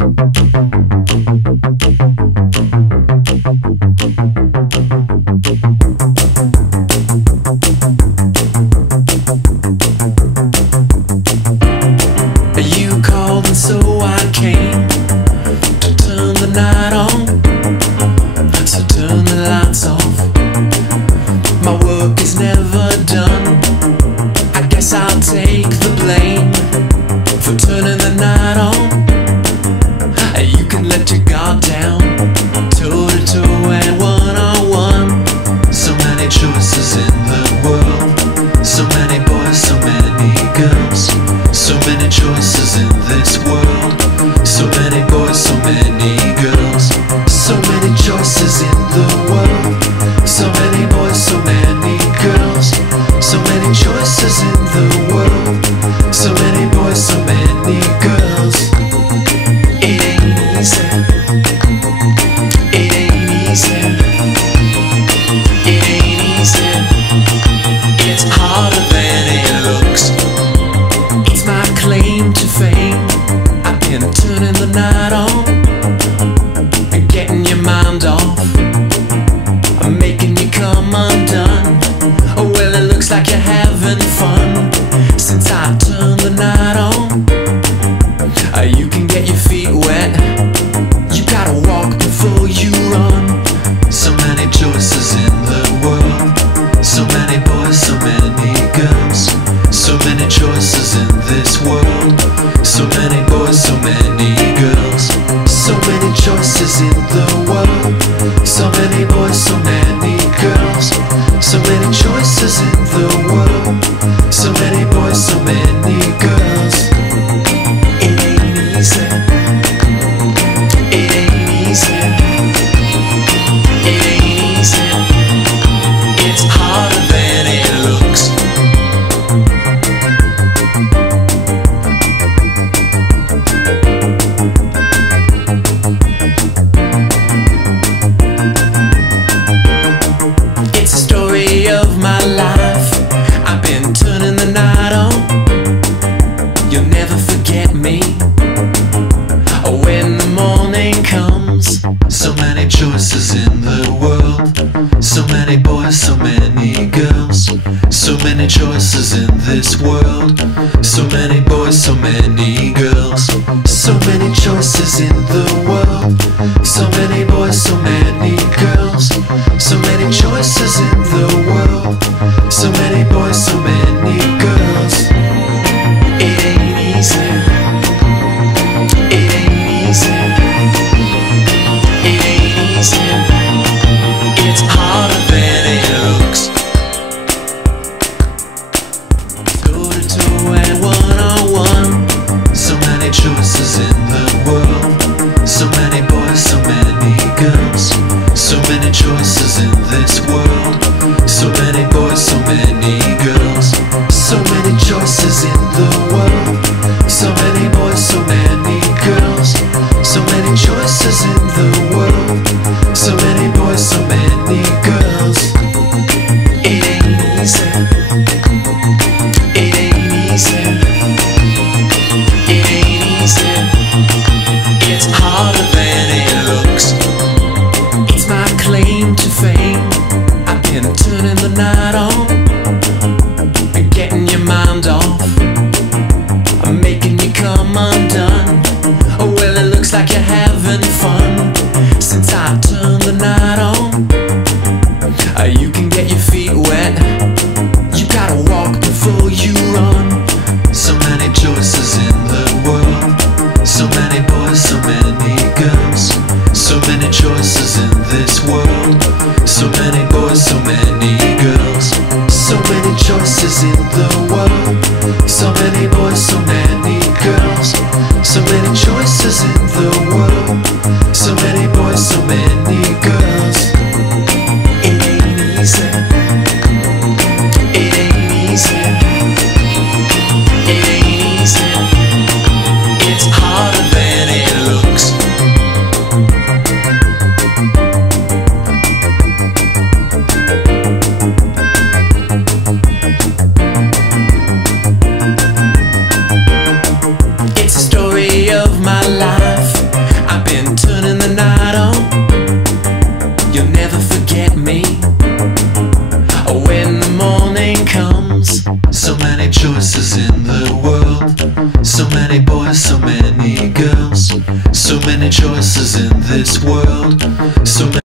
You called and so I came to turn the night on. So turn the lights off. My work is never done. I guess I'll take the blame for turning the night on. You can let your guard down, toe to toe and one on one. So many choices in the world, so many boys, so many girls, so many choices in this world, so many boys, so many girls, so many choices in the world, so many boys, so many girls, so many choices in the world, so many boys, so many girls. It ain't easy. It ain't easy. It ain't easy. It's harder than it looks. It's my claim to fame. I've been turning the night on and getting your mind off. I'm making you come undone. Oh, well, it looks like you're having fun since I turned the night on. You can get your feet wet. You gotta walk before you run. So many choices in the world, so many boys, so many girls, so many choices in this world, so many boys, so many girls, so many choices in the world, so many boys, so many girls, so many choices in the world, so many boys, so many girls. It ain't easy. It ain't easy. It ain't easy. It's harder than it looks. comes. So many choices in the world. So many boys, so many girls. So many choices in this world. So many